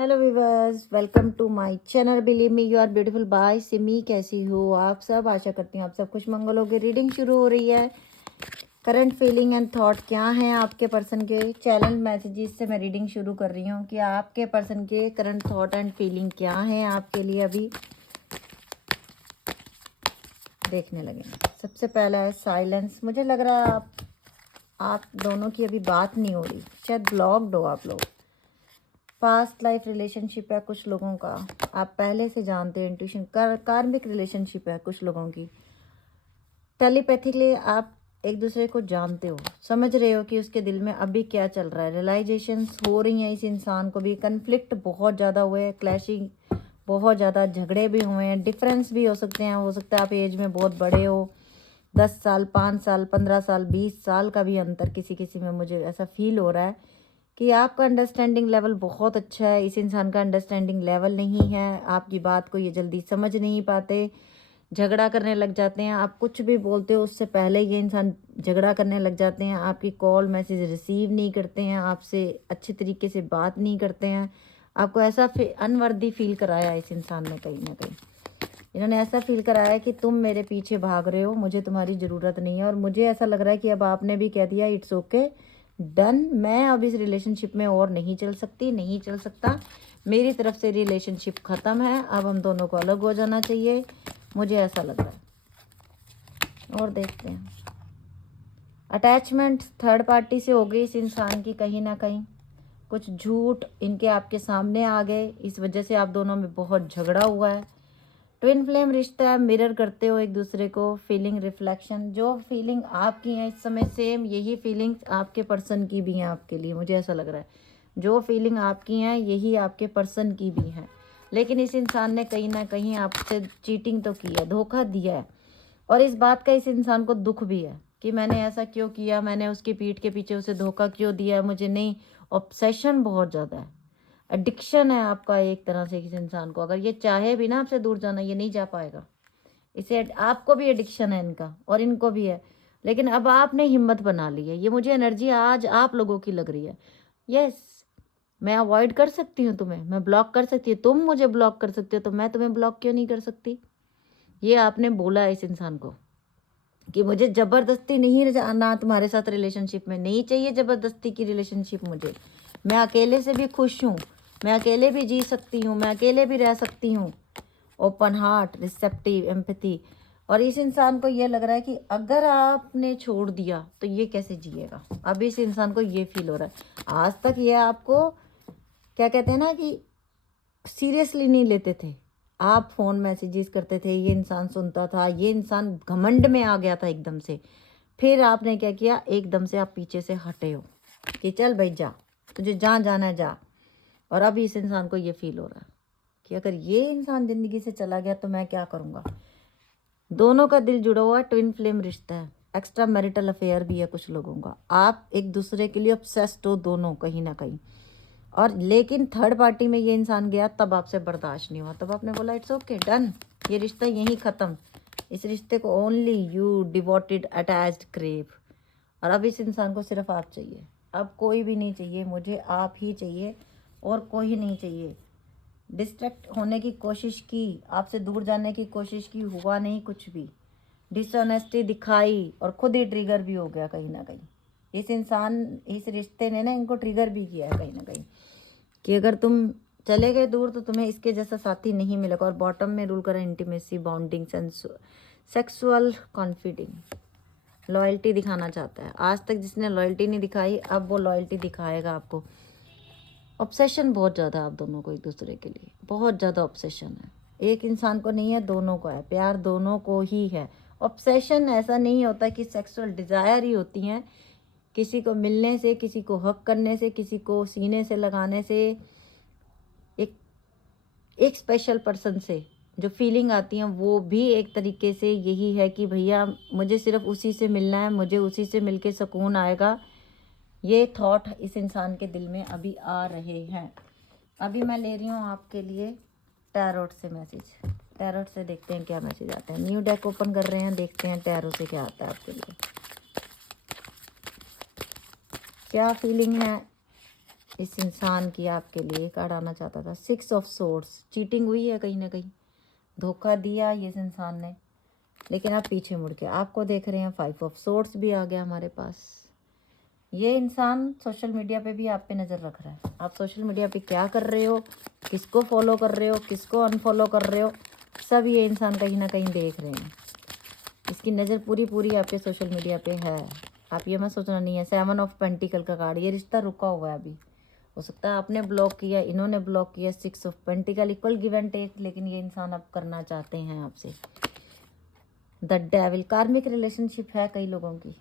Hello viewers, welcome to my channel. Believe me you are beautiful by Simi. कैसी हो आप सब? आशा करती हूँ आप सब खुश मंगल हो। रीडिंग शुरू हो रही है। करंट फीलिंग एंड थॉट क्या हैं आपके पर्सन के? चैनल मैसेजेस से मैं रीडिंग शुरू कर रही हूँ कि आपके पर्सन के करंट थॉट एंड फीलिंग क्या हैं आपके लिए। अभी देखने लगे। सबसे पहला है साइलेंस। मुझे लग रहा है आप दोनों की अभी बात नहीं हो रही, शायद ब्लॉक्ड हो आप लोग। पास्ट लाइफ रिलेशनशिप है कुछ लोगों का, आप पहले से जानते हैं। इंट्यूशन कार्मिक रिलेशनशिप है कुछ लोगों की। टेलीपैथिकली आप एक दूसरे को जानते हो, समझ रहे हो कि उसके दिल में अभी क्या चल रहा है। रियलाइजेशंस हो रही हैं इस इंसान को भी। कन्फ्लिक्ट बहुत ज़्यादा हुए हैं, क्लैशिंग बहुत ज़्यादा, झगड़े भी हुए हैं। डिफरेंस भी हो सकते हैं। हो सकता है आप एज में बहुत बड़े हो, 10 साल, 5 साल, 15 साल, 20 साल का भी अंतर किसी किसी में मुझे ऐसा फील हो रहा है कि आपका अंडरस्टैंडिंग लेवल बहुत अच्छा है। इस इंसान का अंडरस्टैंडिंग लेवल नहीं है। आपकी बात को ये जल्दी समझ नहीं पाते, झगड़ा करने लग जाते हैं। आप कुछ भी बोलते हो उससे पहले ये इंसान झगड़ा करने लग जाते हैं। आपकी कॉल मैसेज रिसीव नहीं करते हैं, आपसे अच्छे तरीके से बात नहीं करते हैं। आपको ऐसा अनवर्दी फील कराया इस इंसान ने कहीं ना कहीं। इन्होंने ऐसा फील कराया कि तुम मेरे पीछे भाग रहे हो, मुझे तुम्हारी ज़रूरत नहीं है। और मुझे ऐसा लग रहा है कि अब आपने भी कह दिया इट्स ओके, डन, मैं अब इस रिलेशनशिप में और नहीं चल सकती, नहीं चल सकता। मेरी तरफ से रिलेशनशिप ख़त्म है, अब हम दोनों को अलग हो जाना चाहिए, मुझे ऐसा लग रहा है। और देखते हैं। अटैचमेंट थर्ड पार्टी से हो गई इस इंसान की कहीं ना कहीं। कुछ झूठ इनके आपके सामने आ गए, इस वजह से आप दोनों में बहुत झगड़ा हुआ है। ट्विन फ्लेम रिश्ता है, मिरर करते हो एक दूसरे को। फीलिंग रिफ्लेक्शन, जो फीलिंग आपकी है इस समय सेम यही फीलिंग्स आपके पर्सन की भी हैं आपके लिए, मुझे ऐसा लग रहा है। जो फीलिंग आपकी हैं यही आपके पर्सन की भी हैं। लेकिन इस इंसान ने कहीं ना कहीं आपसे चीटिंग तो की है, धोखा दिया है। और इस बात का इस इंसान को दुख भी है कि मैंने ऐसा क्यों किया, मैंने उसकी पीठ के पीछे उसे धोखा क्यों दिया, मुझे नहीं। ऑब्सेशन बहुत ज़्यादा है, एडिक्शन है आपका एक तरह से किसी इंसान को। अगर ये चाहे भी ना आपसे दूर जाना, ये नहीं जा पाएगा। इसे आपको भी एडिक्शन है इनका और इनको भी है। लेकिन अब आपने हिम्मत बना ली है, ये मुझे एनर्जी आज आप लोगों की लग रही है। यस, मैं अवॉइड कर सकती हूँ तुम्हें, मैं ब्लॉक कर सकती हूँ, तुम मुझे ब्लॉक कर सकते हो, तो मैं तुम्हें ब्लॉक क्यों नहीं कर सकती? ये आपने बोला है इस इंसान को कि मुझे ज़बरदस्ती नहीं आना तुम्हारे साथ रिलेशनशिप में, नहीं चाहिए ज़बरदस्ती की रिलेशनशिप मुझे। मैं अकेले से भी खुश हूँ, मैं अकेले भी जी सकती हूँ, मैं अकेले भी रह सकती हूँ। Open heart, receptive, empathy. और इस इंसान को ये लग रहा है कि अगर आपने छोड़ दिया तो ये कैसे जिएगा। अब इस इंसान को ये फील हो रहा है। आज तक ये आपको क्या कहते हैं ना कि सीरियसली नहीं लेते थे। आप फ़ोन मैसेजेस करते थे, ये इंसान सुनता था, ये इंसान घमंड में आ गया था एकदम से। फिर आपने क्या किया, एकदम से आप पीछे से हटे हो कि चल भाई जा, तुझे जहाँ जाना है जा। और अब इस इंसान को ये फील हो रहा है कि अगर ये इंसान ज़िंदगी से चला गया तो मैं क्या करूँगा। दोनों का दिल जुड़ा हुआ, ट्विन फ्लेम रिश्ता है। एक्स्ट्रा मैरिटल अफेयर भी है कुछ लोगों का। आप एक दूसरे के लिए ऑब्सेस्ड हो दोनों कहीं ना कहीं। और लेकिन थर्ड पार्टी में ये इंसान गया, तब आपसे बर्दाश्त नहीं हुआ, तब आपने बोला इट्स ओके, डन, ये रिश्ता यहीं ख़त्म। इस रिश्ते को only you devoted attached crave. और अब इस इंसान को सिर्फ आप चाहिए, अब कोई भी नहीं चाहिए, मुझे आप ही चाहिए और कोई नहीं चाहिए। डिस्ट्रैक्ट होने की कोशिश की, आपसे दूर जाने की कोशिश की, हुआ नहीं कुछ भी। डिसऑनेस्टी दिखाई और खुद ही ट्रिगर भी हो गया कहीं ना कहीं। इस इंसान, इस रिश्ते ने ना इनको ट्रिगर भी किया है कहीं ना कहीं कि अगर तुम चले गए दूर तो तुम्हें इसके जैसा साथी नहीं मिलेगा। और बॉटम में रूल करें इंटीमेसी, बॉन्डिंग, सेक्सुअल कॉन्फिडिंग। लॉयल्टी दिखाना चाहता है। आज तक जिसने लॉयल्टी नहीं दिखाई, अब वो लॉयल्टी दिखाएगा आपको। ऑब्सेशन बहुत ज़्यादा आप दोनों को एक दूसरे के लिए, बहुत ज़्यादा ऑब्सेशन है। एक इंसान को नहीं है, दोनों को है, प्यार दोनों को ही है। ऑब्सेशन ऐसा नहीं होता कि सेक्सुअल डिज़ायर ही होती हैं। किसी को मिलने से, किसी को हक करने से, किसी को सीने से लगाने से, एक एक स्पेशल पर्सन से जो फीलिंग आती है वो भी एक तरीके से यही है कि भैया मुझे सिर्फ उसी से मिलना है, मुझे उसी से मिलके सुकून आएगा। ये थॉट इस इंसान के दिल में अभी आ रहे हैं। अभी मैं ले रही हूँ आपके लिए टैरोट से मैसेज। टैरोट से देखते हैं क्या मैसेज आते हैं। न्यू डेक ओपन कर रहे हैं, देखते हैं टैरो से क्या आता है आपके लिए। क्या फीलिंग है इस इंसान की आपके लिए कार्ड आना चाहता था। 6 ऑफ सोर्ड्स, चीटिंग हुई है कहीं ना कहीं, धोखा दिया ये इस इंसान ने, लेकिन आप पीछे मुड़ के आपको देख रहे हैं। 5 ऑफ सोर्ड्स भी आ गया हमारे पास। ये इंसान सोशल मीडिया पे भी आप पे नज़र रख रहा है। आप सोशल मीडिया पे क्या कर रहे हो, किसको फॉलो कर रहे हो, किसको अनफॉलो कर रहे हो, सब ये इंसान कहीं ना कहीं देख रहे हैं। इसकी नज़र पूरी पूरी आपके सोशल मीडिया पे है। आप ये मत सोचना नहीं है। 7 ऑफ पेंटिकल का कार्ड, ये रिश्ता रुका हुआ है अभी। हो सकता है आपने ब्लॉक किया, इन्होंने ब्लॉक किया। 6 of pentacle, equal give and take, लेकिन ये इंसान अब करना चाहते हैं आपसे। द डेविल, कार्मिक रिलेशनशिप है कई लोगों की,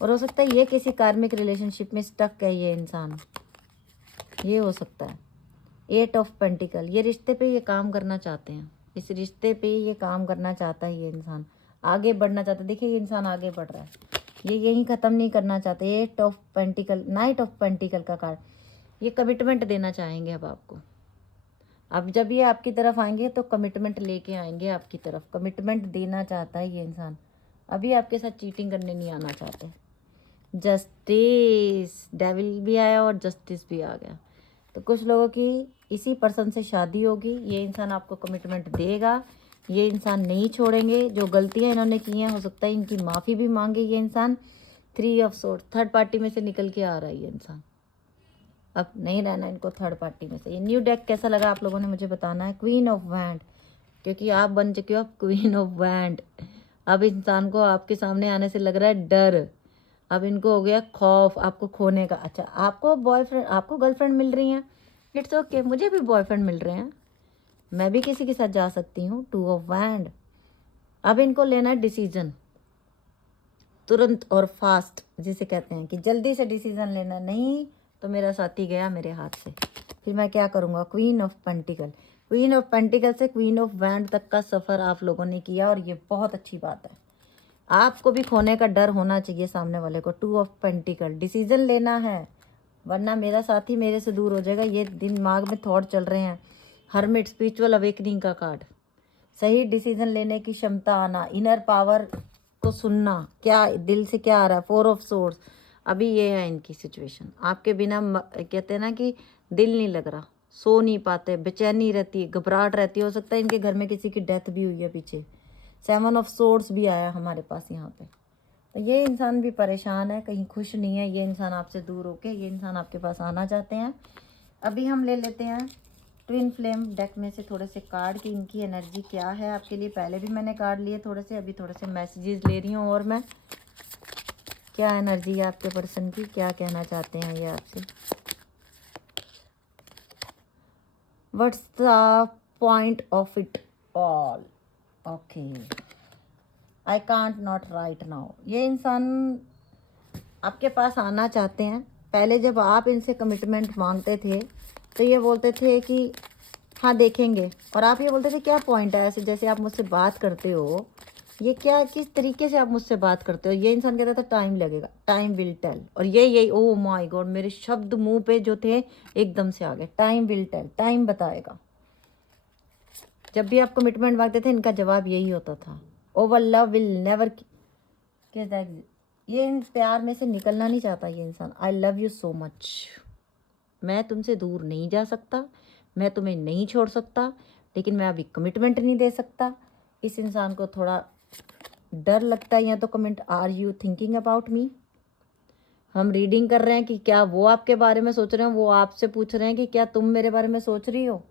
और हो सकता है ये किसी कार्मिक रिलेशनशिप में स्टक है ये इंसान, ये हो सकता है। 8 ऑफ पेंटिकल, ये रिश्ते पे ये काम करना चाहते हैं। इस रिश्ते पे ये काम करना चाहता है ये इंसान, आगे बढ़ना चाहता है। देखिए ये इंसान आगे बढ़ रहा है, ये यहीं ख़त्म नहीं करना चाहते। 8 ऑफ पेंटिकल, 9 ऑफ पेंटिकल का कार्ड, ये कमिटमेंट देना चाहेंगे अब आपको। अब जब ये आपकी तरफ आएंगे तो कमिटमेंट लेके आएंगे आपकी तरफ, कमिटमेंट देना चाहता है ये इंसान। अभी आपके साथ चीटिंग करने नहीं आना चाहते। जस्टिस, डेविल भी आया और जस्टिस भी आ गया। तो कुछ लोगों की इसी पर्सन से शादी होगी। ये इंसान आपको कमिटमेंट देगा, ये इंसान नहीं छोड़ेंगे। जो गलतियां इन्होंने की हैं हो सकता है इनकी माफ़ी भी मांगे ये इंसान। 3 ऑफ सोर्ड, थर्ड पार्टी में से निकल के आ रहा है ये इंसान। अब नहीं रहना इनको थर्ड पार्टी में से। ये न्यू डेक कैसा लगा आप लोगों ने मुझे बताना है। क्वीन ऑफ वैंड, क्योंकि आप बन चुके हो अब क्वीन ऑफ वैंड। अब इंसान को आपके सामने आने से लग रहा है डर, अब इनको हो गया खौफ आपको खोने का। अच्छा, आपको बॉयफ्रेंड, आपको गर्लफ्रेंड मिल रही हैं, इट्स ओके, मुझे भी बॉयफ्रेंड मिल रहे हैं, मैं भी किसी के साथ जा सकती हूँ। 2 ऑफ वैंड, अब इनको लेना है डिसीजन तुरंत और फास्ट, जिसे कहते हैं कि जल्दी से डिसीजन लेना। नहीं तो मेरा साथी गया मेरे हाथ से, फिर मैं क्या करूँगा। Queen of pentacle, queen of pentacle से क्वीन ऑफ वैंड तक का सफ़र आप लोगों ने किया, और ये बहुत अच्छी बात है। आपको भी खोने का डर होना चाहिए सामने वाले को। 2 ऑफ पेंटिकल, डिसीजन लेना है, वरना मेरा साथी मेरे से दूर हो जाएगा। ये दिमाग में थॉट चल रहे हैं। हर्मिट, स्पिरिचुअल अवेकनिंग का कार्ड, सही डिसीजन लेने की क्षमता आना, इनर पावर को सुनना, क्या दिल से क्या आ रहा है। 4 ऑफ सोर्स, अभी ये है इनकी सिचुएशन। आपके बिना कहते हैं ना कि दिल नहीं लग रहा, सो नहीं पाते, बेचैनी रहती है, घबराहट रहती है। हो सकता है इनके घर में किसी की डेथ भी हुई है पीछे। 7 ऑफ सोर्स भी आया हमारे पास यहाँ पे। तो ये इंसान भी परेशान है, कहीं खुश नहीं है। ये इंसान आपसे दूर होके ये इंसान आपके पास आना चाहते हैं। अभी हम ले लेते हैं ट्विन फ्लेम डेक में से थोड़े से कार्ड कि इनकी एनर्जी क्या है आपके लिए। पहले भी मैंने कार्ड लिए थोड़े से, अभी थोड़े से मैसेजेस ले रही हूँ। और मैं, क्या एनर्जी है आपके पर्सन की, क्या कहना चाहते हैं ये आपसे। What's the point of it all, okay, I can't not right now. ये इंसान आपके पास आना चाहते हैं। पहले जब आप इनसे कमिटमेंट मांगते थे तो ये बोलते थे कि हाँ देखेंगे, और आप ये बोलते थे क्या पॉइंट है, ऐसे जैसे आप मुझसे बात करते हो, ये क्या, किस तरीके से आप मुझसे बात करते हो। ये इंसान कहता था टाइम लगेगा, टाइम विल टेल, और यही ओ माय गॉड, मेरे शब्द मुंह पे जो थे एकदम से आ गए। टाइम विल टेल, टाइम बताएगा। जब भी आप कमिटमेंट मांगते थे इनका जवाब यही होता था, ओवर लव विल नेवर। ये इन प्यार में से निकलना नहीं चाहता ये इंसान। I love you so much, मैं तुमसे दूर नहीं जा सकता, मैं तुम्हें नहीं छोड़ सकता, लेकिन मैं अभी कमिटमेंट नहीं दे सकता। इस इंसान को थोड़ा डर लगता है, या तो comment, are you thinking about me. हम रीडिंग कर रहे हैं कि क्या वो आपके बारे में सोच रहे हैं, वो आपसे पूछ रहे हैं कि क्या तुम मेरे बारे में सोच रही हो।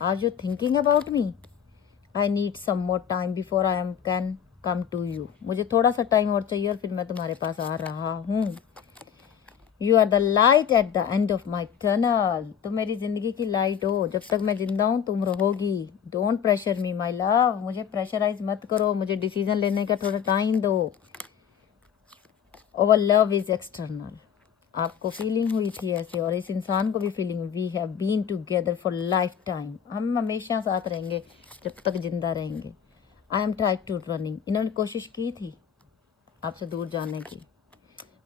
Are you thinking about me, I need some more time before I am can come to you. मुझे थोड़ा सा टाइम और चाहिए और फिर मैं तुम्हारे पास आ रहा हूँ। You are the light at the end of my tunnel, तुम मेरी ज़िंदगी की लाइट हो, जब तक मैं जिंदा हूँ तुम रहोगी। Don't pressure me my love, मुझे प्रेशराइज मत करो, मुझे डिसीजन लेने का थोड़ा टाइम दो। ओवर लव इज़ एक्सटर्नल, आपको फीलिंग हुई थी ऐसे, और इस इंसान को भी feeling, we have been together for lifetime, हम हमेशा साथ रहेंगे जब तक जिंदा रहेंगे। I am try to running, इन्होंने कोशिश की थी आपसे दूर जाने की।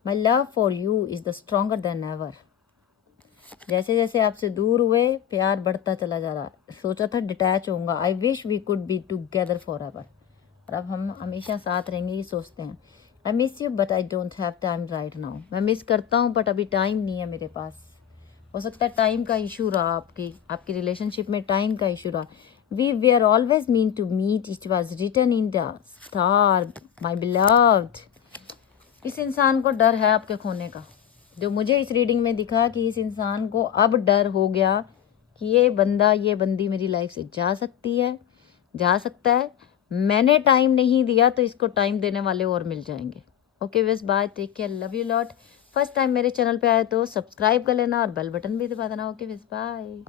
My love for you is the stronger then ever, जैसे जैसे आपसे दूर हुए प्यार बढ़ता चला जा रहा है। सोचा था डिटैच होऊंगा, I wish we could be together forever, और अब हम हमेशा साथ रहेंगे ये सोचते हैं। I miss you but I don't have time right now, मैं मिस करता हूँ बट अभी टाइम नहीं है मेरे पास। हो सकता है टाइम का इशू रहा, आपकी रिलेशनशिप में टाइम का इशू रहा। We were always mean to meet, it was written in the star my beloved. इस इंसान को डर है आपके खोने का। जो मुझे इस रीडिंग में दिखा कि इस इंसान को अब डर हो गया कि ये बंदी मेरी लाइफ से जा सकता है। मैंने टाइम नहीं दिया तो इसको टाइम देने वाले और मिल जाएंगे। ओके बस bye, take care, love you lot. First time मेरे चैनल पे आए तो सब्सक्राइब कर लेना और बेल बटन भी दबा देना। ओके बस बाय।